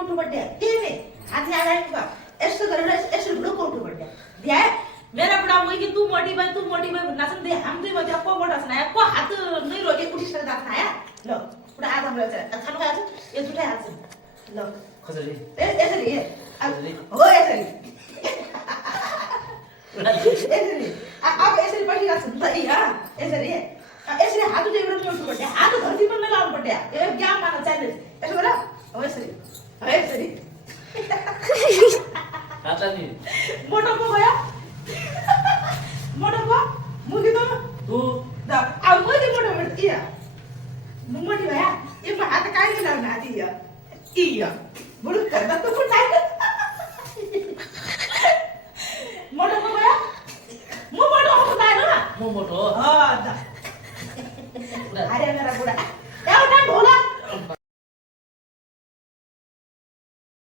उठू पड्या ते नहीं आज याद आएगा ऐसे करो ऐसे लोग उठू पड्या दिया मेरा बुढ़ा मुझे तू मोटी भाई नाचन दे हम तो मजा को मोटा सुनाया को हाथ नहीं रोके कुछ से दाखना है लो बुढ़ा आज हम लोग चल खाना खाया ये झूठा है आज लो खजरी ऐसे नहीं खजरी हो ऐसे नहीं ऐसे नहीं अब ऐसे पड़ी का सुनता ही हां ऐसे नहीं ऐसे हाथ तो एवढं मोठं पडते हात धरती पण नाही लावून पडते हे घ्या मला चालेल ऐसे बरं हो ऐसे नहीं आता नहीं मोठा को गया मोठा को मुगी तो तू दा अब मुगी मोठा पडते या मोठी भया ये पण आता काय केलं ना आधी या इया बोलू करता तो पण काय मोठा को गया मो मोठा होता है ना मो मोठो हां दा अरे मेरा बुढ़ा